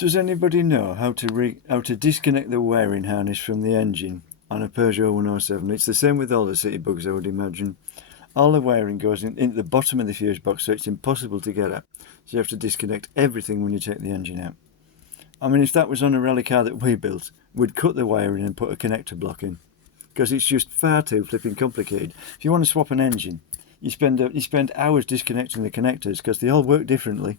Does anybody know how to disconnect the wiring harness from the engine on a Peugeot 107? It's the same with all the city bugs, I would imagine. All the wiring goes into the bottom of the fuse box, so it's impossible to get at. So you have to disconnect everything when you take the engine out. I mean, if that was on a rally car that we built, we'd cut the wiring and put a connector block in, because it's just far too flipping complicated. If you want to swap an engine, you spend hours disconnecting the connectors because they all work differently,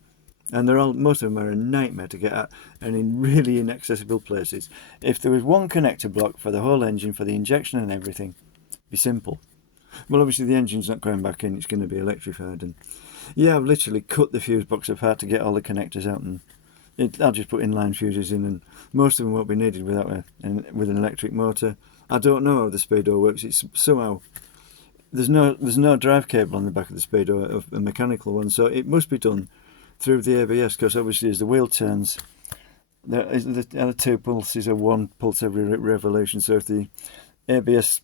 and most of them are a nightmare to get at and in really inaccessible places. If there was one connector block for the whole engine, for the injection and everything, it'd be simple. Well, obviously the engine's not going back in; it's going to be electrified, and yeah, I've literally cut the fuse box apart to get all the connectors out, and I'll just put inline fuses in, and most of them won't be needed with an electric motor. I don't know how the Speedo works. It's somehow there's no drive cable on the back of the Speedo, a mechanical one, so it must be done through the ABS, because obviously as the wheel turns, the other two pulses are one pulse every revolution. So if the ABS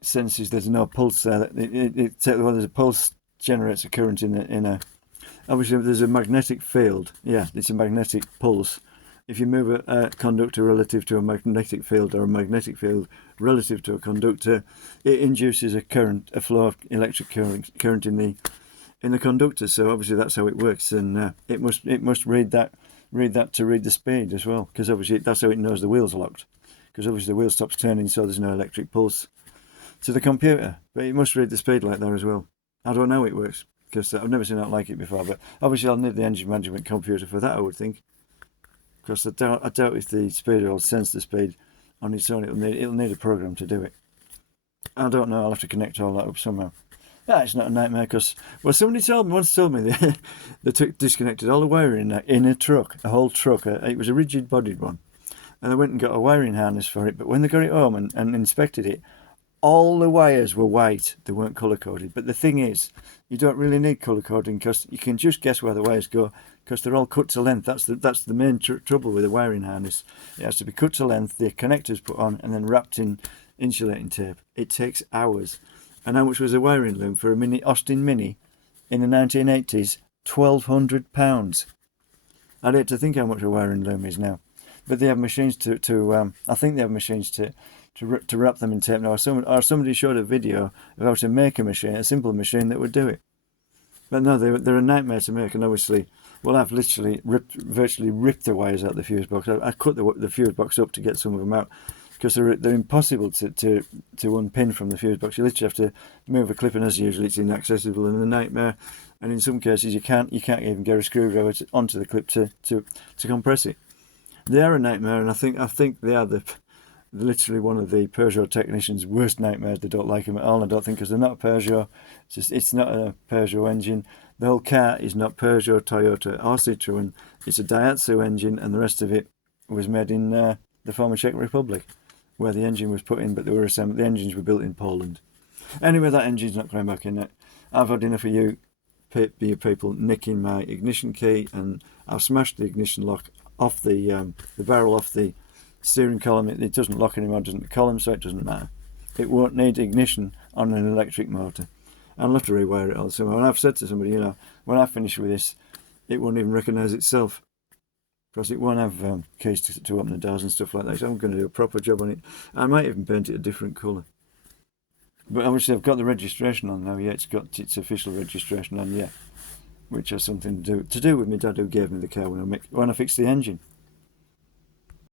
senses there's no pulse there, there's a pulse, generates a current in a. Obviously, there's a magnetic field. Yeah, it's a magnetic pulse. If you move a conductor relative to a magnetic field, or a magnetic field relative to a conductor, it induces a current, a flow of electric current in the conductor. So obviously that's how it works, and it must read that to read the speed as well, because obviously that's how it knows the wheel's locked, because obviously the wheel stops turning, so there's no electric pulse to the computer. But it must read the speed like that as well. I don't know how it works, because I've never seen that like it before, but obviously I'll need the engine management computer for that, I would think, because I doubt if the Speedo will sense the speed on its own. It'll need a program to do it. I don't know, I'll have to connect all that up somehow. Yeah, it's not a nightmare, because, well, somebody once told me they disconnected all the wiring in a truck, a whole truck. It was a rigid bodied one, and they went and got a wiring harness for it, but when they got it home and inspected it, all the wires were white. They weren't colour coded. But the thing is, you don't really need colour coding, because you can just guess where the wires go, because they're all cut to length. That's the main trouble with a wiring harness. It has to be cut to length, the connectors put on, and then wrapped in insulating tape. It takes hours. And how much was a wiring loom for a Austin Mini in the 1980s? £1,200. I'd hate to think how much a wiring loom is now. But they have machines I think they have machines to wrap them in tape now. Or somebody showed a video of how to make a simple machine that would do it. But no, they're a nightmare to make, and obviously, well, I've literally virtually ripped the wires out of the fuse box. I cut the fuse box up to get some of them out, because they're impossible to unpin from the fuse box. You literally have to move a clip, and as usual, it's inaccessible and a nightmare. And in some cases, you can't even get a screwdriver onto the clip to compress it. They are a nightmare, and I think they are literally one of the Peugeot technicians' worst nightmares. They don't like them at all, I don't think, because they're not a Peugeot. It's not a Peugeot engine. The whole car is not Peugeot, Toyota or Citroën. It's a Daihatsu engine, and the rest of it was made in the former Czech Republic, where the engine was put in, but the engines were built in Poland. Anyway, that engine's not going back in it. I've had enough of you people nicking my ignition key, and I've smashed the ignition lock off the barrel off the steering column. It doesn't lock anymore, doesn't the column, so it doesn't matter. It won't need ignition on an electric motor. I'll have to rewire it all somehow. And I've said to somebody, when I finish with this, it won't even recognise itself, because it won't have keys to open the doors and stuff like that. So I'm going to do a proper job on it. I might even paint it a different colour. But obviously I've got the registration on now. Yeah, it's got its official registration on, yeah, which has something to do with my dad, who gave me the car when I fixed the engine.